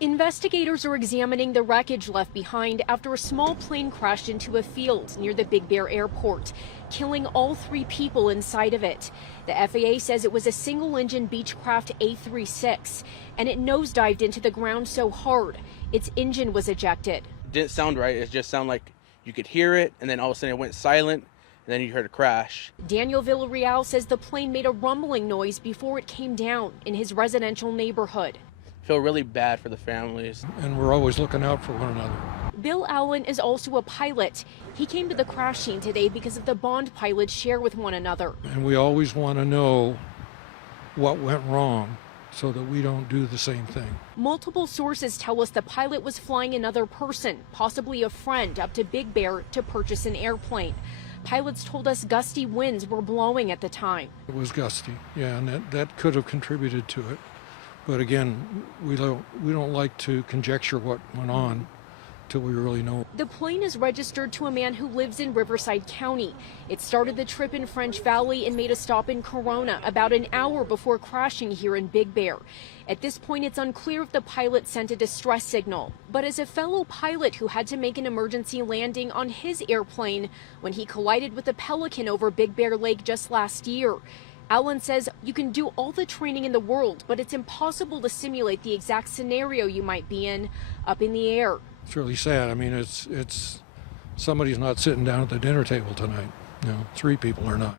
Investigators are examining the wreckage left behind after a small plane crashed into a field near the Big Bear Airport, killing all 3 people inside of it. The FAA says it was a single-engine Beechcraft A36, and it nosedived into the ground so hard, its engine was ejected. It didn't sound right. It just sounded like you could hear it, and then all of a sudden it went silent, and then you heard a crash. Daniel Villarreal says the plane made a rumbling noise before it came down in his residential neighborhood. Feel really bad for the families. And we're always looking out for one another. Bill Allen is also a pilot. He came to the crash scene today because of the bond pilots share with one another. And we always want to know what went wrong so that we don't do the same thing. Multiple sources tell us the pilot was flying another person, possibly a friend, up to Big Bear to purchase an airplane. Pilots told us gusty winds were blowing at the time. It was gusty, yeah, and that could have contributed to it. But again, we don't like to conjecture what went on till we really know. The plane is registered to a man who lives in Riverside County. It started the trip in French Valley and made a stop in Corona about an hour before crashing here in Big Bear. At this point, it's unclear if the pilot sent a distress signal. But as a fellow pilot who had to make an emergency landing on his airplane when he collided with a Pelican over Big Bear Lake just last year, Allen says you can do all the training in the world, but it's impossible to simulate the exact scenario you might be in up in the air. It's really sad. I mean, it's somebody's not sitting down at the dinner table tonight. 3 people are not.